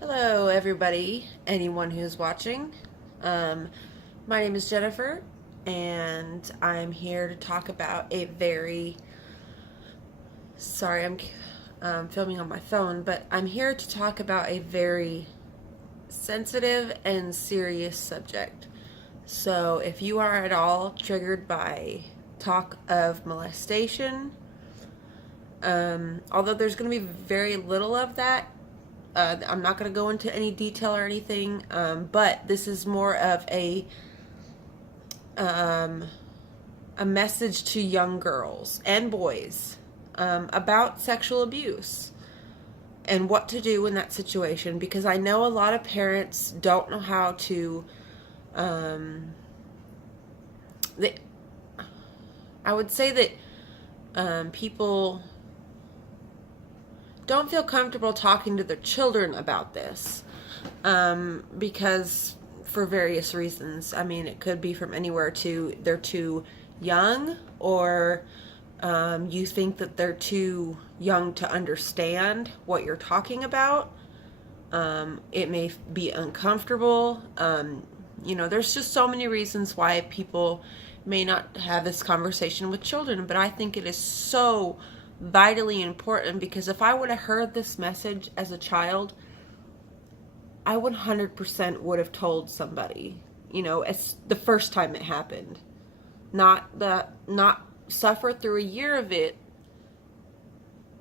Hello, everybody, anyone who's watching. Um, my name is Jennifer, and I'm here to talk about a very sorry, I'm filming on my phone, but I'm here to talk about a very sensitive and serious subject. So, if you are at all triggered by talk of molestation, although there's going to be very little of that, I'm not going to go into any detail or anything, but this is more of um, a message to young girls and boys about sexual abuse and what to do in that situation, because I know a lot of parents don't know how to. They, I would say that people don't feel comfortable talking to their children about this because for various reasons. I mean, it could be from anywhere to they're too young, or you think that they're too young to understand what you're talking about. It may be uncomfortable. There's just so many reasons why people may not have this conversation with children, but I think it is so vitally important, because if I would have heard this message as a child, I 100% would have told somebody, as the first time it happened. Not suffer through a year of it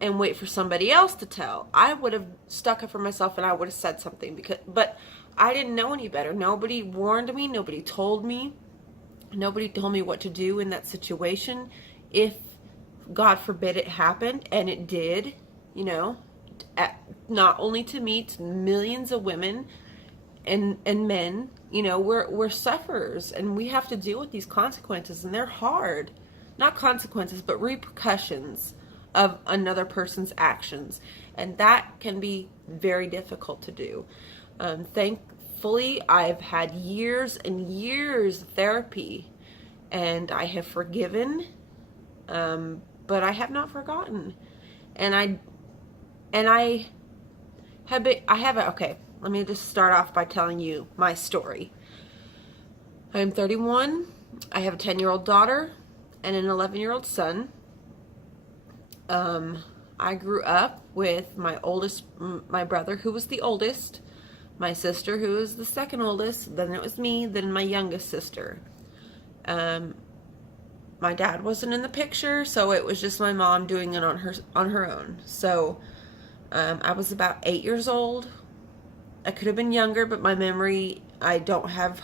and wait for somebody else to tell. I would have stuck up for myself and I would have said something, but I didn't know any better. Nobody warned me, nobody told me. Nobody told me what to do in that situation. If God forbid it happened, and it did, not only to me, to millions of women and men, we're sufferers, and we have to deal with these consequences, and they're hard. Not consequences, but repercussions of another person's actions, and that can be very difficult to do. Thankfully, I've had years and years of therapy, and I have forgiven, but I have not forgotten. And I okay, let me just start off by telling you my story. I'm 31. I have a 10-year-old daughter and an 11-year-old son. I grew up with my brother, who was the oldest, my sister, who was the second oldest, then it was me, then my youngest sister. My dad wasn't in the picture, so it was just my mom doing it on her own. So I was about 8 years old. I could have been younger, but my memory, I don't have,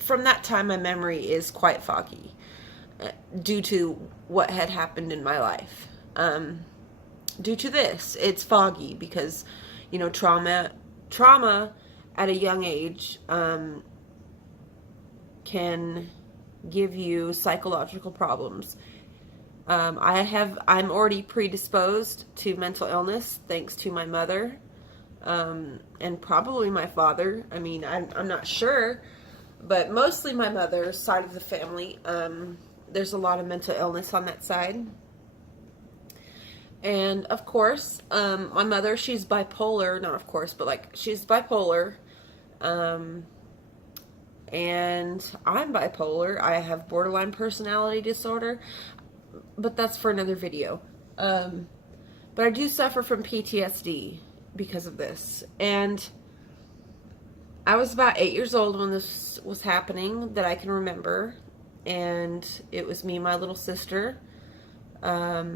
from that time, my memory is quite foggy due to what had happened in my life. Due to this, it's foggy because, trauma at a young age can give you psychological problems. I'm already predisposed to mental illness thanks to my mother, and probably my father. I mean, I'm not sure, but mostly my mother's side of the family. There's a lot of mental illness on that side. And of course, my mother, she's bipolar, not of course, but she's bipolar. And I'm bipolar. I have borderline personality disorder, but that's for another video. But I do suffer from PTSD because of this. And I was about 8 years old when this was happening, that I can remember. And it was me and my little sister. My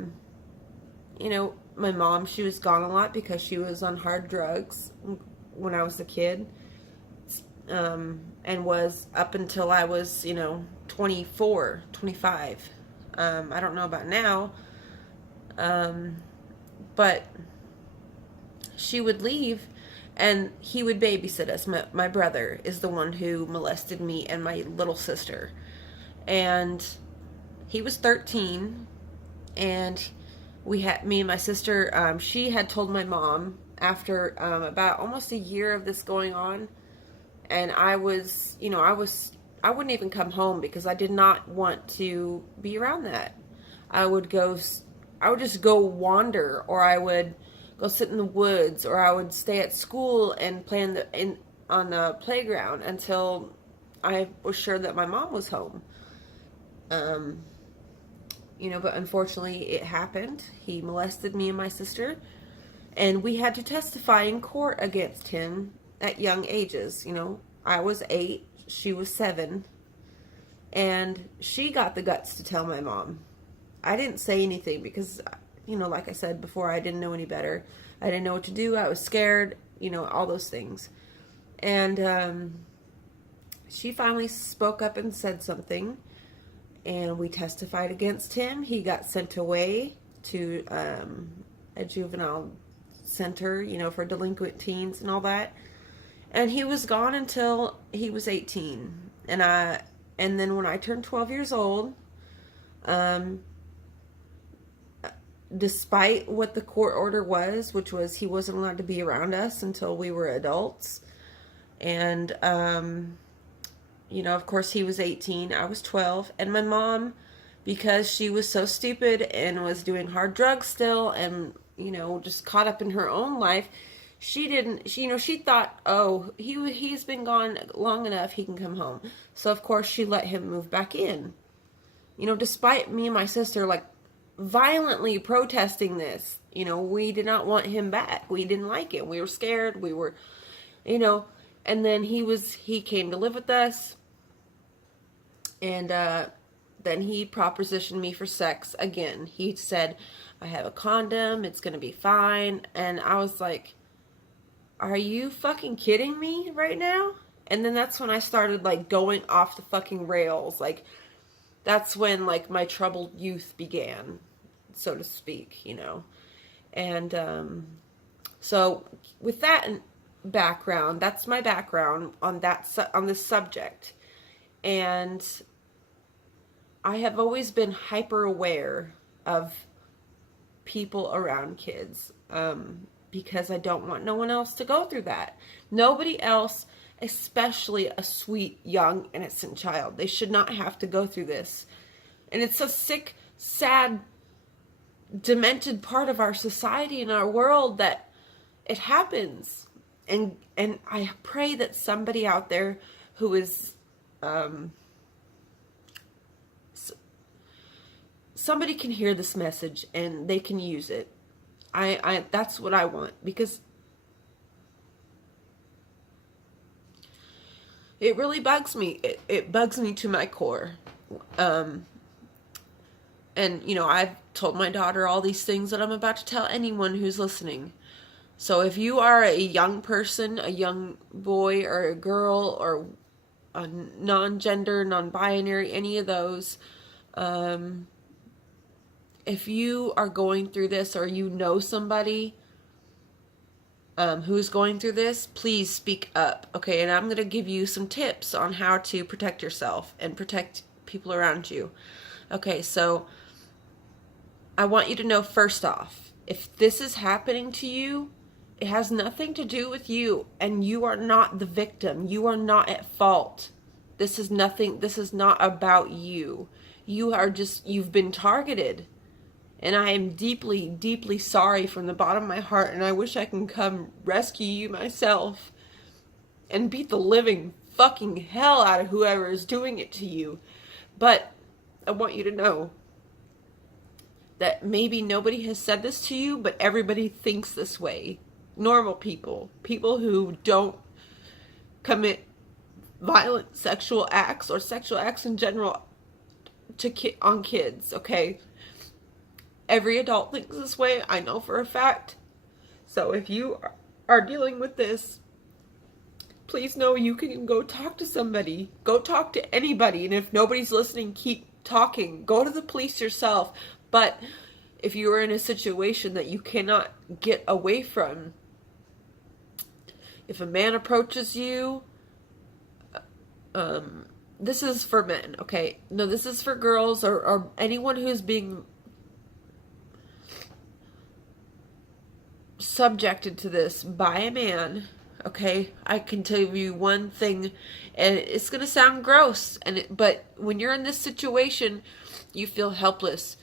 mom, she was gone a lot because she was on hard drugs when I was a kid. And was up until I was, 24, 25. I don't know about now. But she would leave and he would babysit us. My brother is the one who molested me and my little sister. And he was 13, and me and my sister, she had told my mom after about almost a year of this going on. And I wouldn't even come home because I did not want to be around that. I would just go wander, or I would go sit in the woods, or I would stay at school and play on the playground until I was sure that my mom was home. Um, but unfortunately it happened. He molested me and my sister, and we had to testify in court against him at young ages. I was 8, she was 7, and she got the guts to tell my mom. I didn't say anything because, like I said before, I didn't know any better. I didn't know what to do. I was scared, all those things. And she finally spoke up and said something, and we testified against him. He got sent away to a juvenile center, for delinquent teens and all that. And he was gone until he was 18. And then when I turned 12 years old, despite what the court order was, which was he wasn't allowed to be around us until we were adults. And, of course he was 18, I was 12. And my mom, because she was so stupid and was doing hard drugs still and, just caught up in her own life, she thought, oh, he's been gone long enough, he can come home. So of course she let him move back in. Despite me and my sister violently protesting this, we did not want him back. We didn't like it. We were scared. We were, and then he came to live with us, and then he propositioned me for sex again. He said, I have a condom, it's gonna be fine. And I was like, are you fucking kidding me right now? And then that's when I started going off the fucking rails. That's when my troubled youth began, so to speak, And so with that background, that's my background on this subject. And I have always been hyper aware of people around kids, because I don't want no one else to go through that. Nobody else, especially a sweet, young, innocent child. They should not have to go through this. And it's a sick, sad, demented part of our society and our world that it happens. And I pray that somebody out there who is, somebody can hear this message and they can use it. That's what I want, because it really bugs me. It bugs me to my core. And, I've told my daughter all these things that I'm about to tell anyone who's listening. So if you are a young person, a young boy or a girl, or a non-gender, non-binary, any of those, if you are going through this, or you know somebody who's going through this, please speak up, okay? And I'm going to give you some tips on how to protect yourself and protect people around you. Okay, so I want you to know, first off, if this is happening to you, it has nothing to do with you, and you are not the victim. You are not at fault. This is not about you. You've been targeted. And I am deeply, deeply sorry from the bottom of my heart, and I wish I can come rescue you myself and beat the living fucking hell out of whoever is doing it to you. But I want you to know that maybe nobody has said this to you, but everybody thinks this way. Normal people who don't commit violent sexual acts or sexual acts in general on kids, okay? Every adult thinks this way, I know for a fact. So if you are dealing with this, please know you can go talk to somebody. Go talk to anybody. And if nobody's listening, keep talking. Go to the police yourself. But if you are in a situation that you cannot get away from, if a man approaches you, this is for men, okay? No, this is for girls or anyone who's being subjected to this by a man, okay? I can tell you one thing, and it's gonna sound gross, but when you're in this situation, you feel helpless.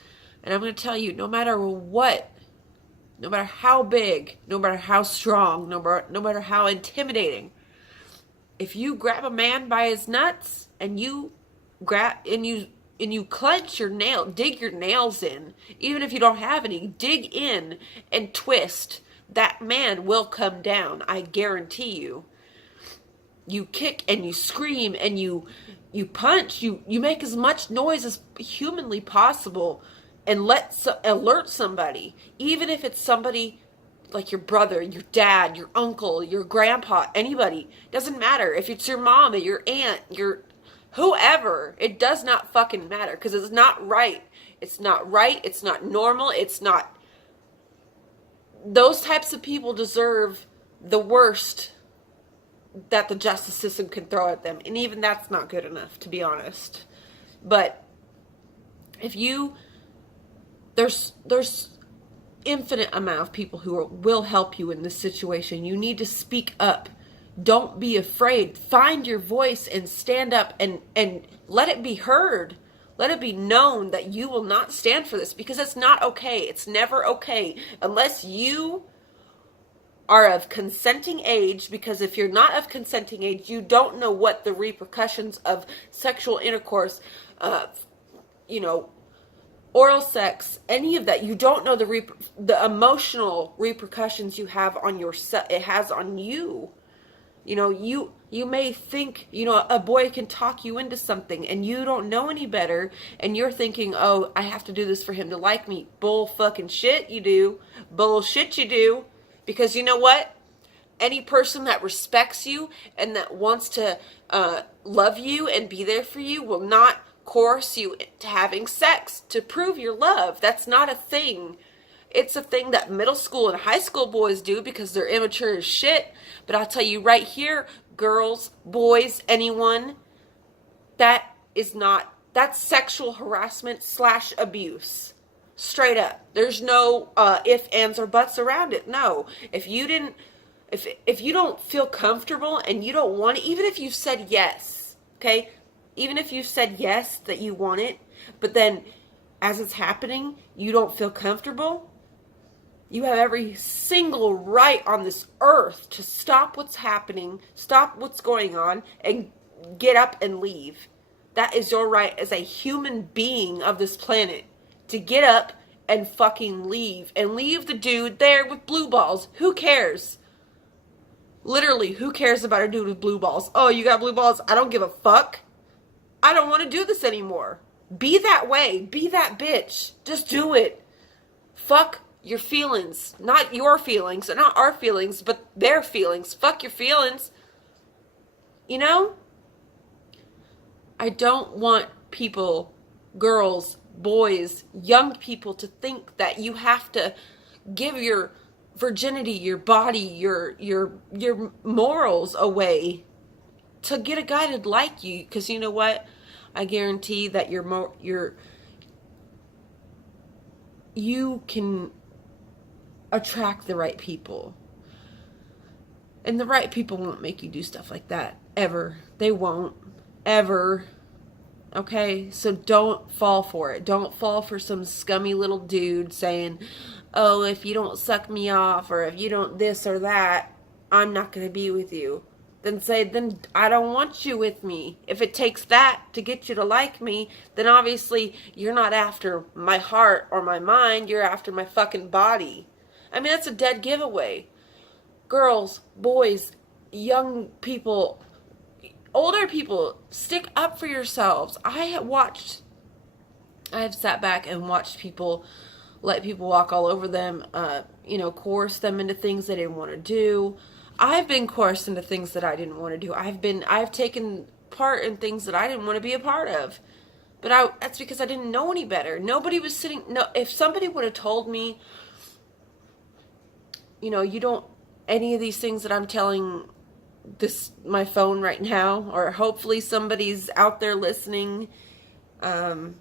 And I'm gonna tell you, no matter what no matter how big, no matter how strong, no matter how intimidating, if you grab a man by his nuts and you clench your nail, dig your nails in, even if you don't have any, dig in and twist, that man will come down. I guarantee you. You kick and you scream and you punch, you make as much noise as humanly possible and alert somebody, even if it's somebody like your brother, your dad, your uncle, your grandpa, anybody. Doesn't matter if it's your mom or your aunt, your whoever. It does not fucking matter, because it's not right. It's not right. It's not normal. It's not. Those types of people deserve the worst that the justice system can throw at them, and even that's not good enough, to be honest. But if you, there's infinite amount of people who will help you in this situation. You need to speak up. Don't be afraid. Find your voice and stand up and let it be heard. Let it be known that you will not stand for this, because it's not okay. It's never okay unless you are of consenting age, because if you're not of consenting age, you don't know what the repercussions of sexual intercourse, oral sex, any of that. You don't know the emotional repercussions you have on it has on you. You may think, a boy can talk you into something and you don't know any better, and you're thinking, oh, I have to do this for him to like me. Bull fucking shit you do. Bullshit you do. Because you know what? Any person that respects you and that wants to love you and be there for you will not coerce you into having sex to prove your love. That's not a thing. It's a thing that middle school and high school boys do because they're immature as shit. But I'll tell you right here, girls, boys, anyone, that's sexual harassment / abuse. Straight up. There's no ifs, ands, or buts around it. No. If you don't feel comfortable and you don't want it, even if you've said yes, okay? Even if you've said yes that you want it, but then as it's happening, you don't feel comfortable, you have every single right on this earth to stop what's happening, stop what's going on, and get up and leave. That is your right as a human being of this planet, to get up and fucking leave. And leave the dude there with blue balls. Who cares? Literally, who cares about a dude with blue balls? Oh, you got blue balls? I don't give a fuck. I don't want to do this anymore. Be that way. Be that bitch. Just do it. Fuck your feelings. Not your feelings, and not our feelings, but their feelings. Fuck your feelings. I don't want people, girls, boys, young people, to think that you have to give your virginity, your body, your morals away to get a guy to like you. Because you know what? I guarantee that you can attract the right people. And the right people won't make you do stuff like that. Ever. They won't. Ever. Okay? So don't fall for it. Don't fall for some scummy little dude saying, oh, if you don't suck me off, or if you don't this or that, I'm not going to be with you. Then I don't want you with me. If it takes that to get you to like me, then obviously you're not after my heart or my mind. You're after my fucking body. I mean, that's a dead giveaway. Girls, boys, young people, older people, stick up for yourselves. I have sat back and watched people let people walk all over them, coerce them into things they didn't want to do. I've been coerced into things that I didn't want to do. I've taken part in things that I didn't want to be a part of. But that's because I didn't know any better. Nobody was if somebody would have told me, you don't, any of these things that I'm telling my phone right now, or hopefully somebody's out there listening, because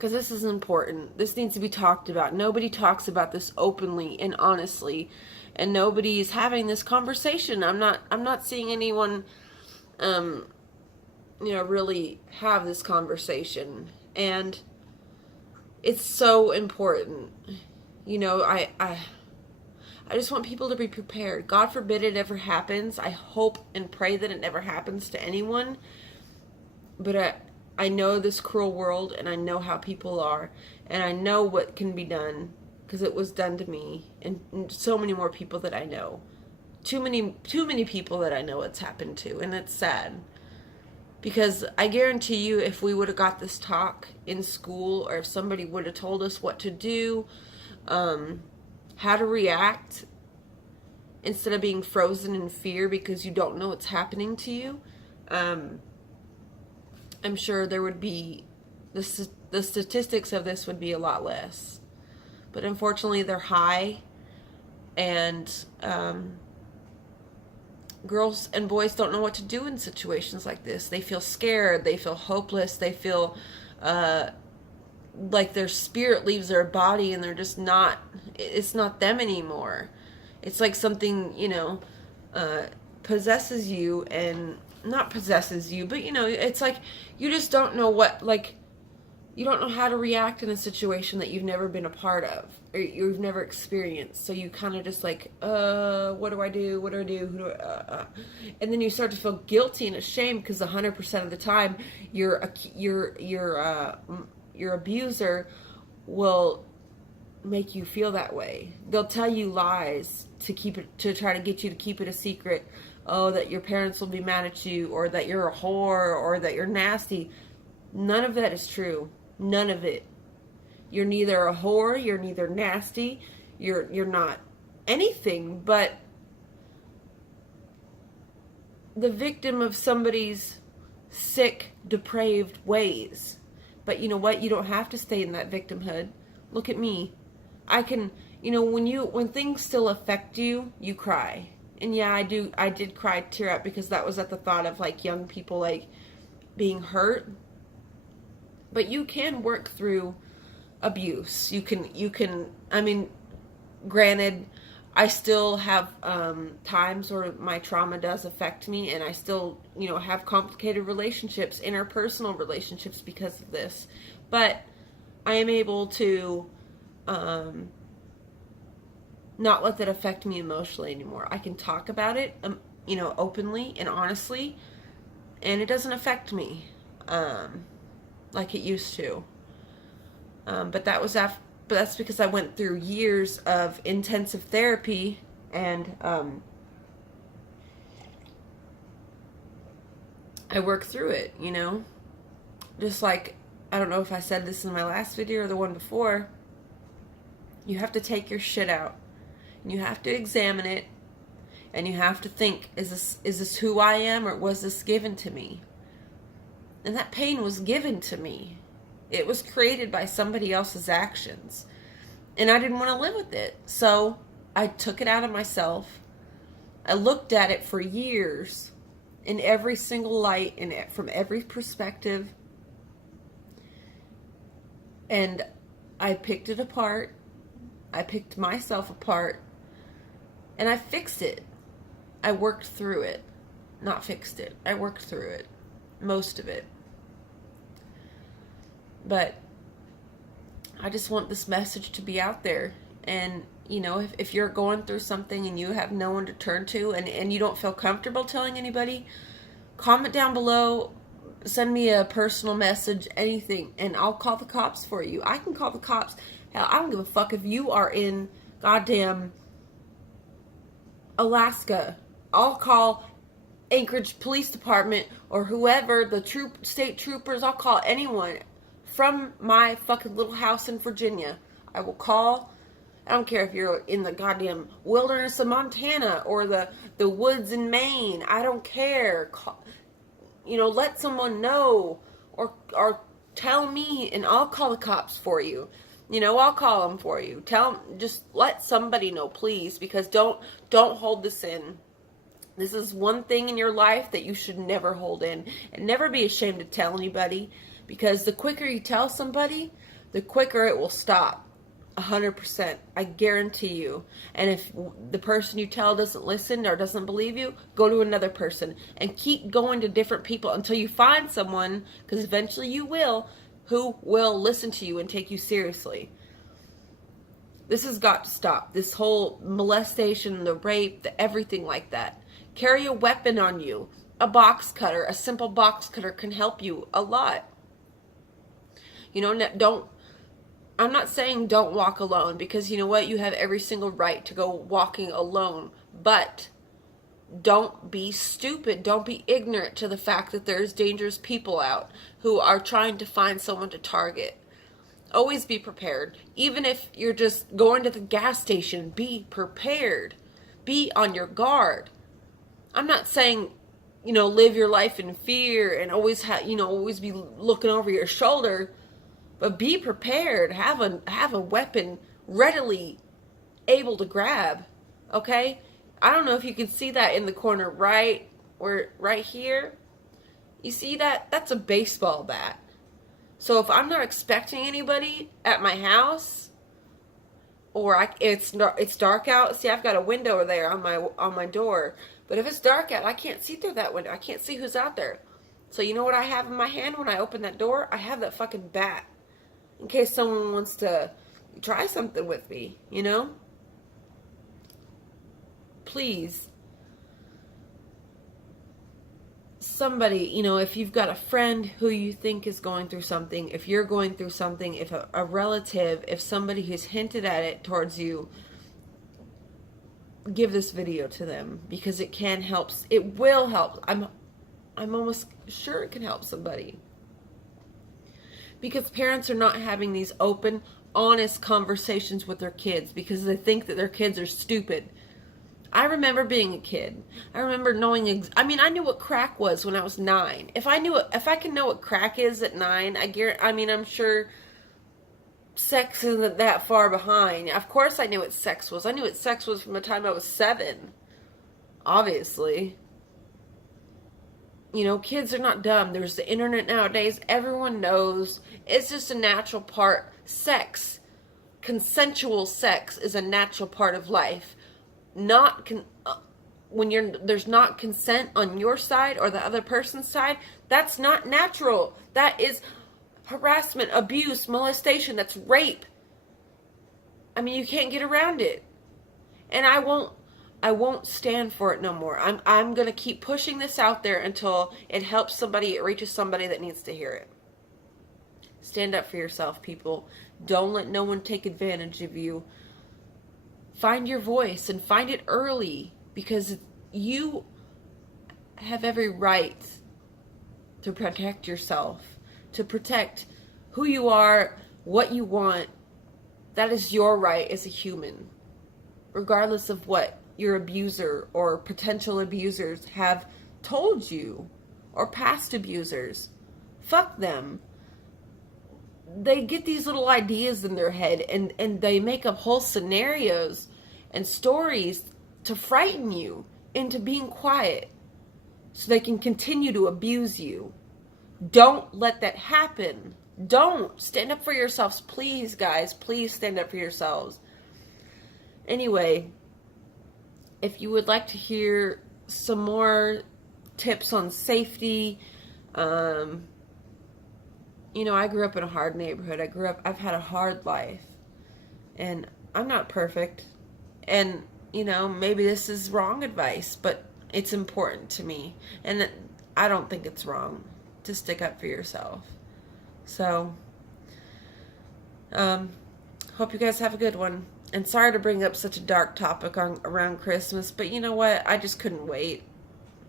this is important. This needs to be talked about. Nobody talks about this openly and honestly, and nobody's having this conversation. I'm not seeing anyone, really have this conversation, and it's so important. I just want people to be prepared. God forbid it ever happens. I hope and pray that it never happens to anyone. But I know this cruel world, and I know how people are, and I know what can be done, because it was done to me and so many more people that I know. Too many people that I know it's happened to, and it's sad. Because I guarantee you, if we would have got this talk in school, or if somebody would have told us what to do, how to react, instead of being frozen in fear because you don't know what's happening to you, I'm sure there would be, the statistics of this would be a lot less. But unfortunately, they're high, and girls and boys don't know what to do in situations like this. They feel scared, they feel hopeless, they feel like their spirit leaves their body, and they're just not, it's not them anymore. It's like something, possesses you, and not possesses you, but it's like you just don't know what, like, you don't know how to react in a situation that you've never been a part of, or you've never experienced. So you kind of just like, what do I do? What do I do? Who do I, and then you start to feel guilty and ashamed, because 100% of the time your abuser will make you feel that way. They'll tell you lies to try to get you to keep it a secret. Oh, that your parents will be mad at you, or that you're a whore, or that you're nasty. None of that is true. None of it. You're neither a whore, you're neither nasty, you're not anything but the victim of somebody's sick, depraved ways. But you know what? You don't have to stay in that victimhood. Look at me. I can, when things still affect you, you cry. And yeah, I did cry, tear up, because that was at the thought of like young people like being hurt. But you can work through abuse. You can, granted, I still have times where my trauma does affect me, and I still, have complicated relationships, interpersonal relationships, because of this. But I am able to not let that affect me emotionally anymore. I can talk about it, openly and honestly, and it doesn't affect me like it used to. But that's because I went through years of intensive therapy, and I worked through it, Just like, I don't know if I said this in my last video or the one before, you have to take your shit out. And you have to examine it, and you have to think, is this who I am, or was this given to me? And that pain was given to me. It was created by somebody else's actions. And I didn't want to live with it. So I took it out of myself. I looked at it for years in every single light and from every perspective. And I picked it apart. I picked myself apart. And I fixed it. I worked through it. Not fixed it. I worked through it. Most of it. But I just want this message to be out there. And, if you're going through something and you have no one to turn to, and you don't feel comfortable telling anybody, comment down below, send me a personal message, anything, and I'll call the cops for you. I can call the cops. Hell, I don't give a fuck if you are in goddamn Alaska. I'll call Anchorage Police Department, or whoever, the state troopers. I'll call anyone from my fucking little house in Virginia. I will call. I don't care if you're in the goddamn wilderness of Montana or the woods in Maine. I don't care. Let someone know, or tell me, and I'll call the cops for you. I'll call them for you. Just let somebody know, please, because don't hold this in. This is one thing in your life that you should never hold in, and never be ashamed to tell anybody, because the quicker you tell somebody, the quicker it will stop. 100%. I guarantee you. And if the person you tell doesn't listen or doesn't believe you, go to another person, and keep going to different people until you find someone, because eventually you will, who will listen to you and take you seriously. This has got to stop. This whole molestation, the rape, the everything like that. Carry a weapon on you. A box cutter, a simple box cutter can help you a lot. You know, I'm not saying don't walk alone, because you know what? You have every single right to go walking alone. But don't be stupid. Don't be ignorant to the fact that there's dangerous people out who are trying to find someone to target. Always be prepared. Even if you're just going to the gas station, be prepared. Be on your guard. I'm not saying, live your life in fear and always always be looking over your shoulder, but be prepared. Have a weapon readily able to grab. Okay? I don't know if you can see that in the corner right here. You see that? That's a baseball bat. So if I'm not expecting anybody at my house, or it's dark out. See, I've got a window over there on my door. But if it's dark out, I can't see through that window. I can't see who's out there. So you know what I have in my hand when I open that door? I have that fucking bat. In case someone wants to try something with me, Please. Somebody, if you've got a friend who you think is going through something, if you're going through something, if a relative, if somebody who's hinted at it towards you, give this video to them, because it can help. It will help. I'm almost sure it can help somebody, because parents are not having these open, honest conversations with their kids because they think that their kids are stupid. I remember being a kid. I remember knowing. I knew what crack was when I was 9. If I can know what crack is at 9, I'm sure sex isn't that far behind. Of course, I knew what sex was. I knew what sex was from the time I was 7. Obviously, kids are not dumb. There's the internet nowadays. Everyone knows. It's just a natural part. Sex, consensual sex, is a natural part of life. When there's not consent on your side or the other person's side, that's not natural. That is harassment, abuse, molestation. That's rape. You can't get around it. And I won't stand for it no more. I'm gonna keep pushing this out there until it helps somebody, it reaches somebody that needs to hear it. Stand up for yourself, people. Don't let no one take advantage of you. Find your voice, and find it early, because you have every right to protect yourself, to protect who you are, what you want. That is your right as a human, regardless of what your abuser or potential abusers have told you, or past abusers. Fuck them. They get these little ideas in their head, and they make up whole scenarios and stories to frighten you into being quiet so they can continue to abuse you. Don't let that happen. Don't. Stand up for yourselves, please, guys. Please stand up for yourselves. Anyway, if you would like to hear some more tips on safety, I grew up in a hard neighborhood. I've had a hard life, and I'm not perfect. And, maybe this is wrong advice, but it's important to me. And I don't think it's wrong to stick up for yourself. So, hope you guys have a good one. And sorry to bring up such a dark topic around Christmas, but you know what? I just couldn't wait.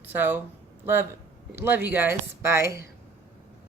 So, love you guys. Bye.